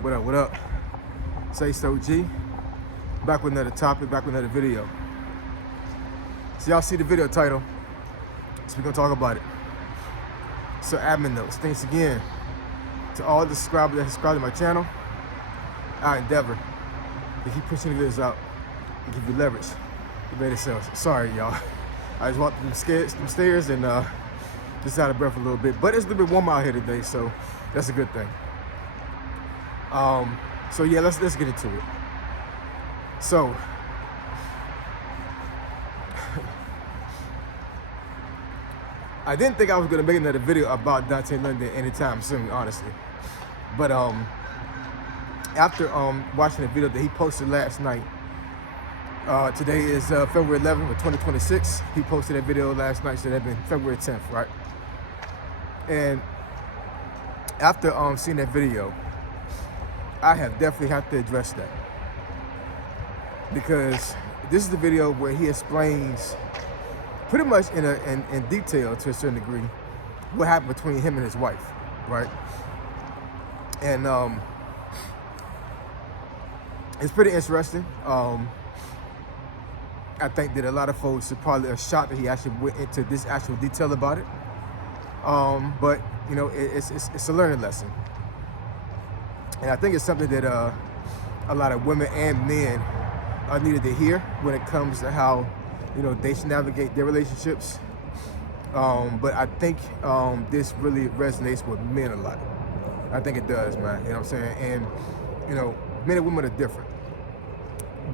What up, what up? Say so G. Back with another topic, back with another video. So y'all see the video title, so we're gonna talk about it. So admin notes, thanks again to all the subscribers that subscribe to my channel. I endeavor to keep pushing the videos out and give you leverage to better sales. Sorry y'all, I just walked them stairs and just out of breath a little bit, but it's a little bit warm out here today, so that's a good thing. So yeah, let's get into it. So I didn't think I was gonna make another video about Dante London anytime soon, honestly. But after watching the video that he posted last night, today is February 11th of 2026. He posted that video last night, so that'd been February 10th, right? And after seeing that video, I have definitely have to address that, because this is the video where he explains pretty much in detail, to a certain degree, what happened between him and his wife, right? And it's pretty interesting. I think that a lot of folks are probably shocked that he actually went into this actual detail about it. But you know, it's a learning lesson. And I think it's something that a lot of women and men needed to hear when it comes to how, you know, they should navigate their relationships. But I think this really resonates with men a lot. I think it does, man. You know what I'm saying? And, you know, men and women are different.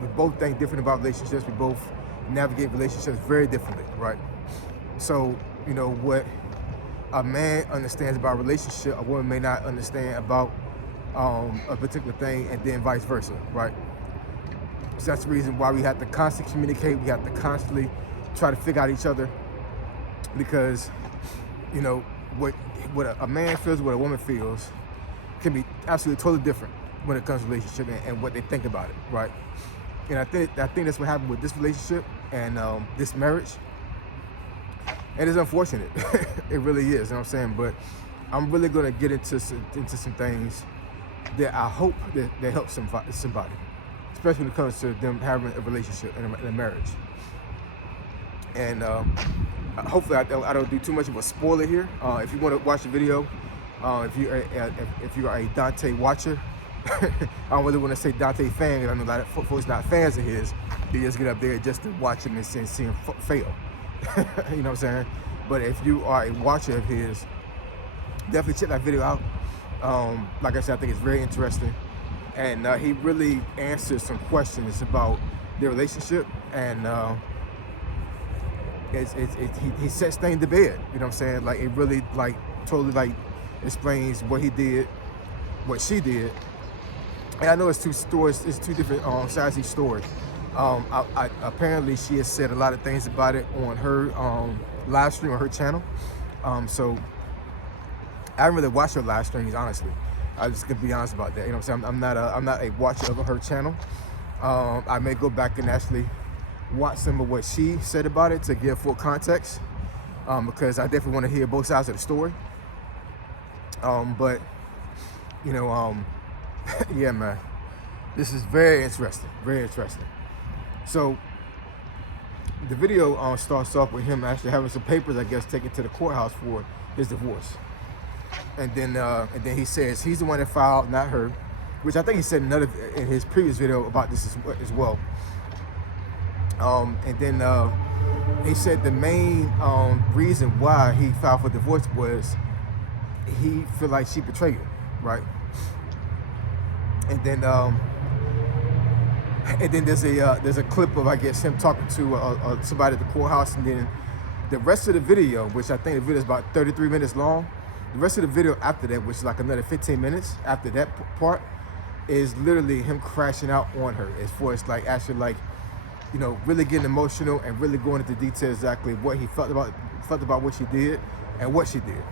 We both think different about relationships. We both navigate relationships very differently, right? So, you know, what a man understands about a relationship, a woman may not understand about a particular thing, and then vice versa, right? So that's the reason why we have to constantly communicate. We have to constantly try to figure out each other, because, you know, what a man feels, what a woman feels, can be absolutely totally different when it comes to relationship and what they think about it, right? And I think that's what happened with this relationship and this marriage. And it's unfortunate. It really is, you know what I'm saying? But I'm really gonna get into some things that I hope that help somebody, especially when it comes to them having a relationship and a marriage. And hopefully I don't do too much of a spoiler here. If you want to watch the video, if you are a Dante watcher, I don't really want to say Dante fan, because I know a lot of folks not fans of his. They just get up there just to watch him and see him fail. You know what I'm saying? But if you are a watcher of his, definitely check that video out. Like I said, I think it's very interesting, and he really answers some questions about their relationship, and he sets things to bed. You know what I'm saying? Like, it really totally explains what he did, what she did. And I know it's two stories, it's two different sides of each story. Apparently she has said a lot of things about it on her live stream on her channel. So I haven't really watched her live streams, honestly. I'm just gonna be honest about that. You know what I'm saying? I'm not a watcher of her channel. I may go back and actually watch some of what she said about it to give full context, because I definitely want to hear both sides of the story. But you know, yeah, man, this is very interesting, very interesting. So the video starts off with him actually having some papers, I guess, taken to the courthouse for his divorce. And then he says he's the one that filed, not her, which I think he said in his previous video about this as well. And then he said the main reason why he filed for divorce was he feel like she betrayed him, right? And then there's a clip of, I guess, him talking to somebody at the courthouse, and then the rest of the video, which I think the video is about 33 minutes long. The rest of the video after that, which is like another 15 minutes after that part, is literally him crashing out on her, as far as actually you know, really getting emotional and really going into detail exactly what he felt about what she did and what she did.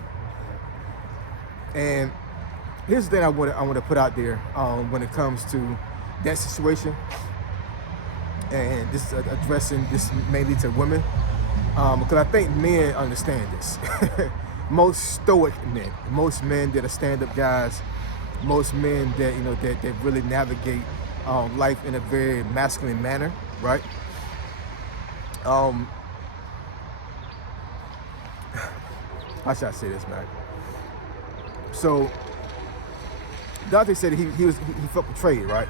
And here's the thing I want to put out there when it comes to that situation, and this is addressing this mainly to women, because I think men understand this. Most stoic men, most men that are stand-up guys, most men that, you know, that really navigate life in a very masculine manner, right? How should I say this, man? So Dante said he felt betrayed, right?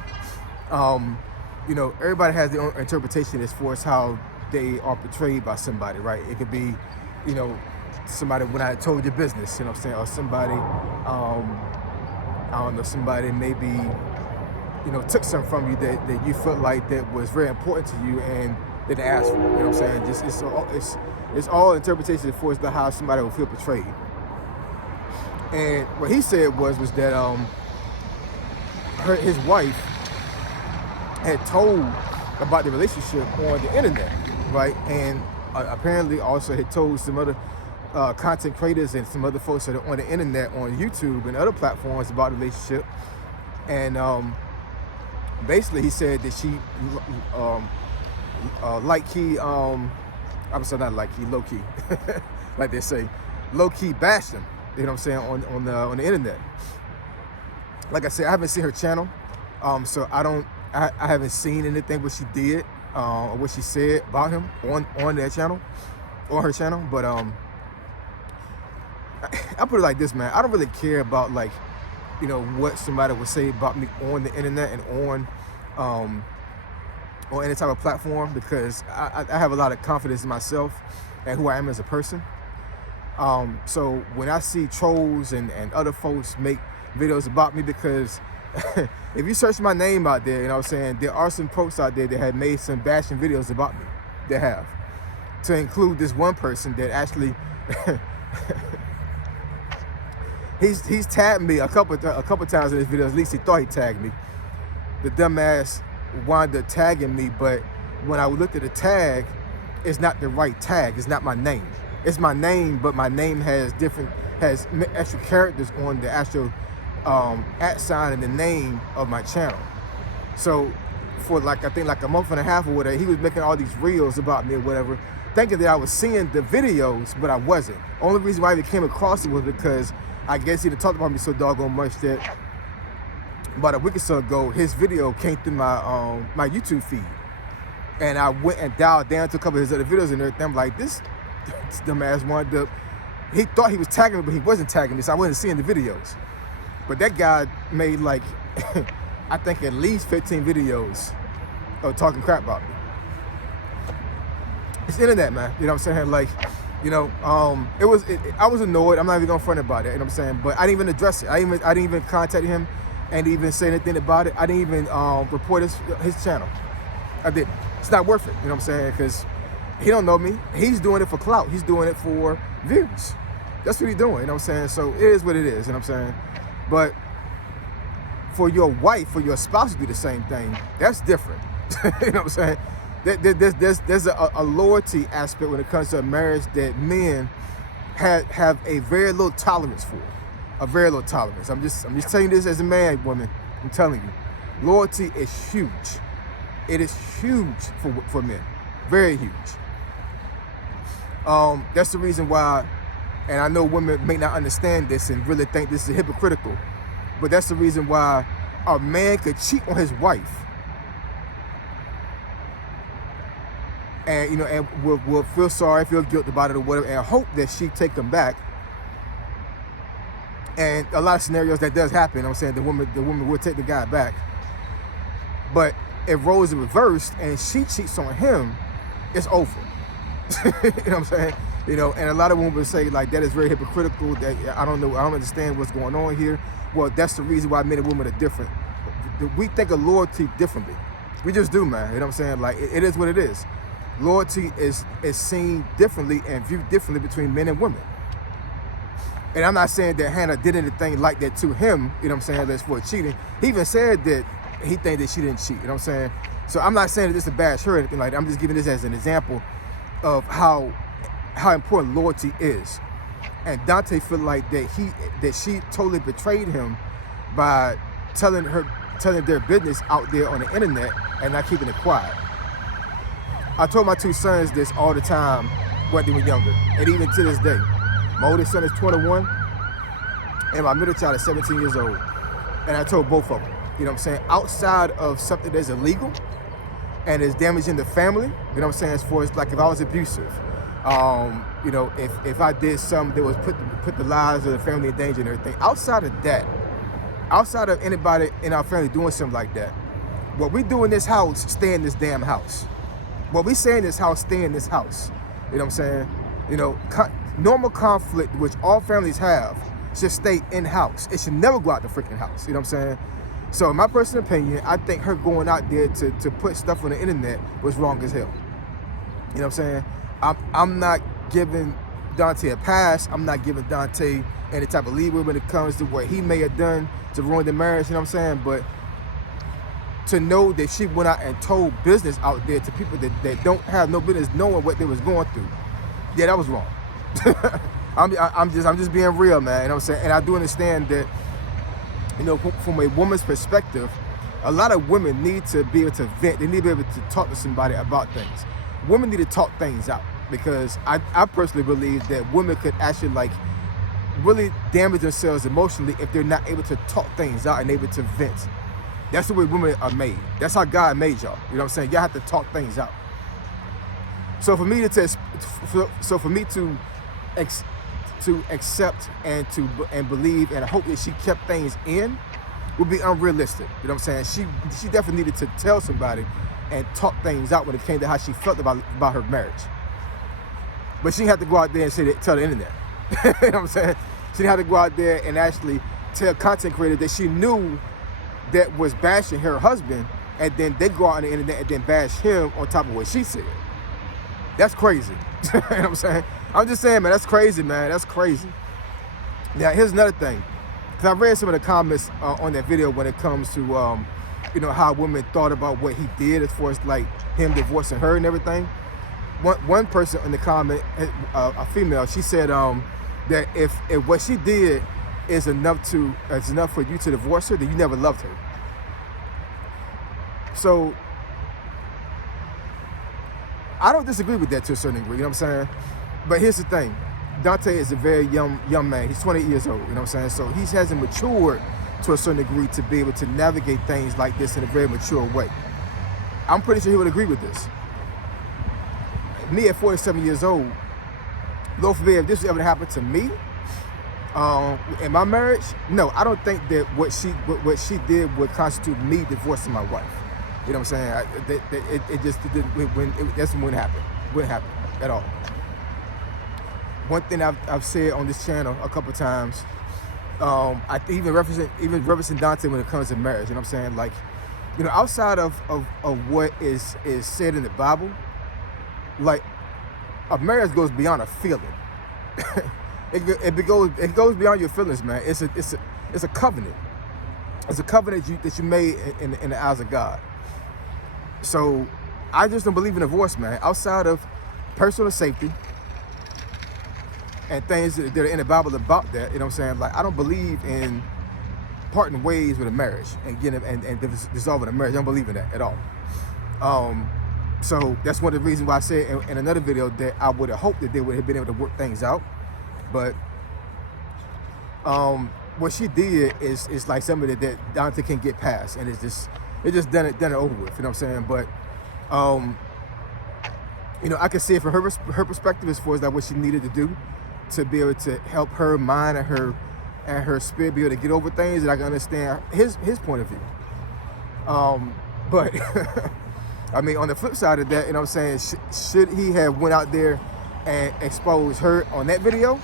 You know, everybody has their own interpretation as far as how they are portrayed by somebody, right? It could be, you know, somebody when I told your business, you know what I'm saying, or somebody, I don't know, somebody maybe, you know, took something from you that you felt like that was very important to you and didn't ask for. You know what I'm saying? Just it's all interpretation as far as how somebody will feel betrayed. And what he said was that his wife had told about the relationship on the internet, right? And apparently also had told some other content creators and some other folks that are on the internet, on YouTube and other platforms about the relationship. And basically he said that she like-key, I'm sorry, not like-key, low-key, like they say, low-key bashed him, you know what I'm saying, on the internet. Like I said, I haven't seen her channel, so I haven't seen anything what she did or what she said about him on that channel, on her channel. But I put it like this, man. I don't really care about, like, you know, what somebody would say about me on the internet and on any type of platform, because I have a lot of confidence in myself and who I am as a person. So when I see trolls and other folks make videos about me, because if you search my name out there, you know what I'm saying, there are some folks out there that have made some bashing videos about me. They have. To include this one person that actually he's tagged me a couple times in his videos. At least he thought he tagged me. The dumbass wound up tagging me, but when I looked at the tag, it's not the right tag. It's not my name. It's my name, but my name has extra characters on the actual @ sign and the name of my channel. So for I think a month and a half or whatever, he was making all these reels about me or whatever, thinking that I was seeing the videos, but I wasn't. Only reason why I even came across it was because I guess he had talked about me so doggone much that about a week or so ago, his video came through my YouTube feed, and I went and dialed down to a couple of his other videos and everything. I'm like, this dumbass wound up, he thought he was tagging me, but he wasn't tagging me, so I wasn't seeing the videos. But that guy made, like, I think at least 15 videos of talking crap about me. It's the internet, man. You know what I'm saying? Like, you know, I was annoyed. I'm not even gonna front about it. You know what I'm saying? But I didn't even address it. I didn't even contact him and even say anything about it. I didn't even report his channel. I didn't. It's not worth it. You know what I'm saying? Because he don't know me. He's doing it for clout. He's doing it for views. That's what he's doing. You know what I'm saying? So it is what it is. You know what I'm saying? But for your wife, for your spouse to do the same thing, that's different. You know what I'm saying? There's a loyalty aspect when it comes to a marriage that men have a very little tolerance for. A very little tolerance. I'm just telling you this as a man, woman. I'm telling you. Loyalty is huge. It is huge for men. Very huge. That's the reason why, and I know women may not understand this and really think this is hypocritical, but that's the reason why a man could cheat on his wife and, you know, and will feel sorry, feel guilty about it or whatever, and hope that she take him back. And a lot of scenarios that does happen. You know what I'm saying, the woman will take the guy back, but if roles are reversed and she cheats on him, it's over. You know what I'm saying? You know, and a lot of women would say, like, that is very hypocritical, that I don't understand what's going on here. Well, that's the reason why men and women are different. We think of loyalty differently. We just do, man. You know what I'm saying? Like, it is what it is. Loyalty is seen differently and viewed differently between men and women. And I'm not saying that Hannah did anything like that to him, you know what I'm saying, that's for cheating. He even said that he think that she didn't cheat, you know what I'm saying? So I'm not saying that this is a bash her or anything like that. I'm just giving this as an example of how important loyalty is. And Dante feel like that she totally betrayed him by telling their business out there on the internet and not keeping it quiet. I told my two sons this all the time when they were younger, and even to this day. My oldest son is 21, and my middle child is 17 years old. And I told both of them, you know what I'm saying, outside of something that's illegal and is damaging the family, you know what I'm saying, as far as like if I was abusive, you know, if I did something that was put the lives of the family in danger and everything, outside of that, outside of anybody in our family doing something like that, what we do in this house, stay in this damn house. What we say in this house, stay in this house. You know what I'm saying? You know, normal conflict, which all families have, should stay in-house. It should never go out the freaking house. You know what I'm saying? So in my personal opinion, I think her going out there to put stuff on the internet was wrong as hell. You know what I'm saying? I'm not giving Dante a pass. I'm not giving Dante any type of leeway when it comes to what he may have done to ruin the marriage, you know what I'm saying? But to know that she went out and told business out there to people that don't have no business knowing what they was going through, yeah, that was wrong. I'm just being real, man. You know what I'm saying? And I do understand that, you know, from a woman's perspective, a lot of women need to be able to vent. They need to be able to talk to somebody about things. Women need to talk things out, because I personally believe that women could actually like really damage themselves emotionally if they're not able to talk things out and able to vent. That's the way women are made. That's how God made y'all. You know what I'm saying? Y'all have to talk things out. So for me to accept and believe and hope that she kept things in would be unrealistic. You know what I'm saying? She definitely needed to tell somebody and talk things out when it came to how she felt about her marriage. But she had to go out there and tell the internet. You know what I'm saying? She had to go out there and actually tell content creators that she knew that was bashing her husband, and then they go out on the internet and then bash him on top of what she said. That's crazy. You know what I'm saying? I'm just saying, man, that's crazy, man. That's crazy. Now, here's another thing. Because I read some of the comments on that video when it comes to, you know, how women thought about what he did as far as, like, him divorcing her and everything. One person in the comment, a female, she said that if what she did is enough for you to divorce her, then you never loved her. So I don't disagree with that to a certain degree, you know what I'm saying? But here's the thing. Dante is a very young man. He's 28 years old, you know what I'm saying? So he hasn't matured to a certain degree to be able to navigate things like this in a very mature way. I'm pretty sure he would agree with this. Me at 47 years old, Lord forbid, if this ever happened to me, in my marriage, no, I don't think that what she did would constitute me divorcing my wife. You know what I'm saying? That wouldn't happen. Wouldn't happen at all. One thing I've said on this channel a couple times, I even referencing Dante when it comes to marriage. You know what I'm saying? Like, you know, outside of what is said in the Bible, like, a marriage goes beyond a feeling. It goes beyond your feelings, man. It's a covenant. It's a covenant that you made in the eyes of God. So I just don't believe in divorce, man. Outside of personal safety and things that are in the Bible about that, you know what I'm saying? Like, I don't believe in parting ways with a marriage and getting and dissolving a marriage. I don't believe in that at all. So that's one of the reasons why I said in another video that I would have hoped that they would have been able to work things out. But what she did is like something that Dante can get past, and it's just done it over with. You know what I'm saying? But you know, I can see it from her perspective as far as like what she needed to do to be able to help her mind and her spirit be able to get over things, and I can understand his point of view. But I mean, on the flip side of that, you know what I'm saying, should he have went out there and exposed her on that video?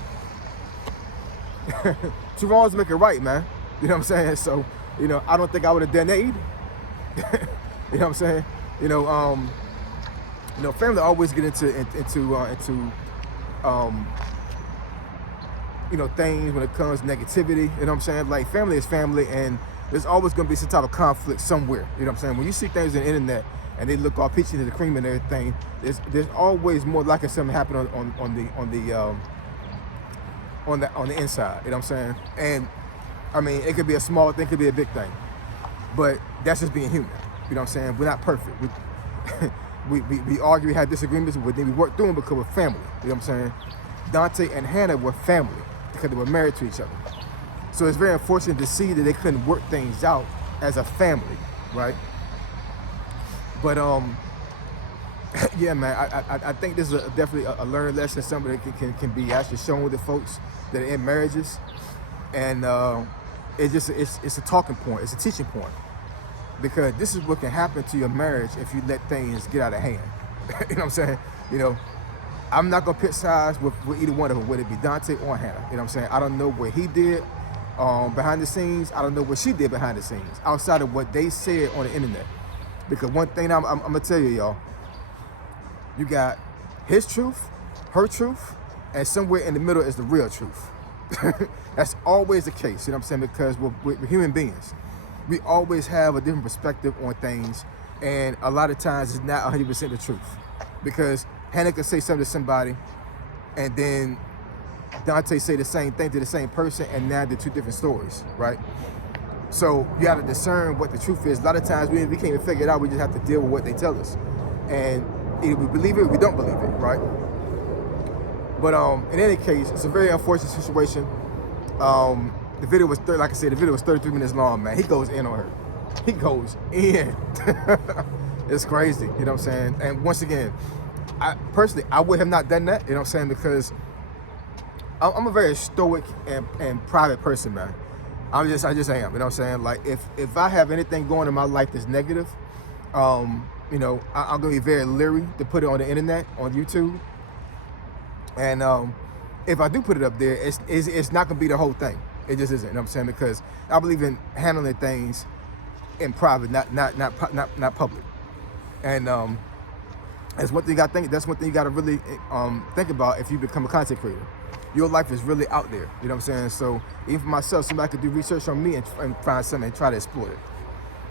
Two wrongs make it right, man. You know what I'm saying? So, you know, I don't think I would have done that either. You know what I'm saying? You know, family always get into you know, things when it comes to negativity. You know what I'm saying? Like, family is family, and there's always going to be some type of conflict somewhere. You know what I'm saying? When you see things on the internet and they look all peachy to the cream and everything, there's always more likely something happen on the inside. You know what I'm saying? And I mean, it could be a small thing, it could be a big thing, but that's just being human. You know what I'm saying? We're not perfect. We argue, we have disagreements, but then we work through them because we're family. You know what I'm saying? Dante and Hannah were family because they were married to each other. So it's very unfortunate to see that they couldn't work things out as a family, right? But yeah, man, I think this is definitely a learning lesson, something that can be actually shown with the folks that are in marriages, and it's a talking point, it's a teaching point, because this is what can happen to your marriage if you let things get out of hand. You know what I'm saying? You know, I'm not gonna pick sides with either one of them, whether it be Dante or Hannah. You know what I'm saying? I don't know what he did behind the scenes. I don't know what she did behind the scenes, outside of what they said on the internet. Because one thing I'm gonna tell you, y'all, you got his truth, her truth, and somewhere in the middle is the real truth. That's always the case, you know what I'm saying? Because we're human beings. We always have a different perspective on things, and a lot of times it's not 100% the truth. Because Hannah could say something to somebody, and then Dante say the same thing to the same person, and now they're two different stories, right? So you got to discern what the truth is. A lot of times we can't even figure it out. We just have to deal with what they tell us, and either we believe it or we don't believe it, right? But in any case, it's a very unfortunate situation. The video was like I said, the video was 33 minutes long, man. He goes in on her. He goes in. It's crazy, you know what I'm saying? And once again, I personally would have not done that, you know what I'm saying? Because I'm a very stoic and private person, man. I just am, you know what I'm saying? Like if I have anything going in my life that's negative, you know, I'm gonna be very leery to put it on the internet, on YouTube. And if I do put it up there, it's not gonna be the whole thing. It just isn't, you know what I'm saying? Because I believe in handling things in private, not public. And that's one thing I think. That's one thing you got to really think about if you become a content creator. Your life is really out there. You know what I'm saying? So even for myself, somebody could do research on me and find something and try to exploit it.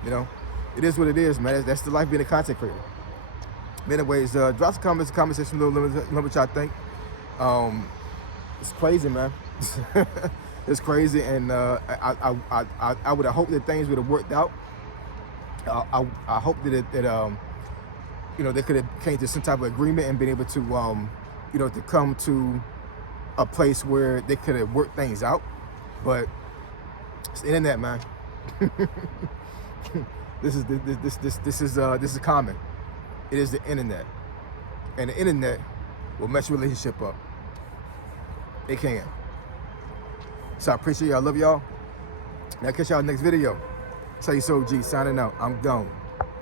You know, it is what it is, man. That's the life being a content creator. But anyways, drop some comments, comment section below. Let me what y'all think. It's crazy, man. It's crazy, and I would have hoped that things would have worked out. I hope that you know, they could have came to some type of agreement and been able to you know, to come to a place where they could have worked things out. But it's the internet, man. This is common. It is the internet, and the internet will mess your relationship up. It can. So I appreciate y'all. I love y'all. Now catch y'all next video. Say so, G. Signing out. I'm gone.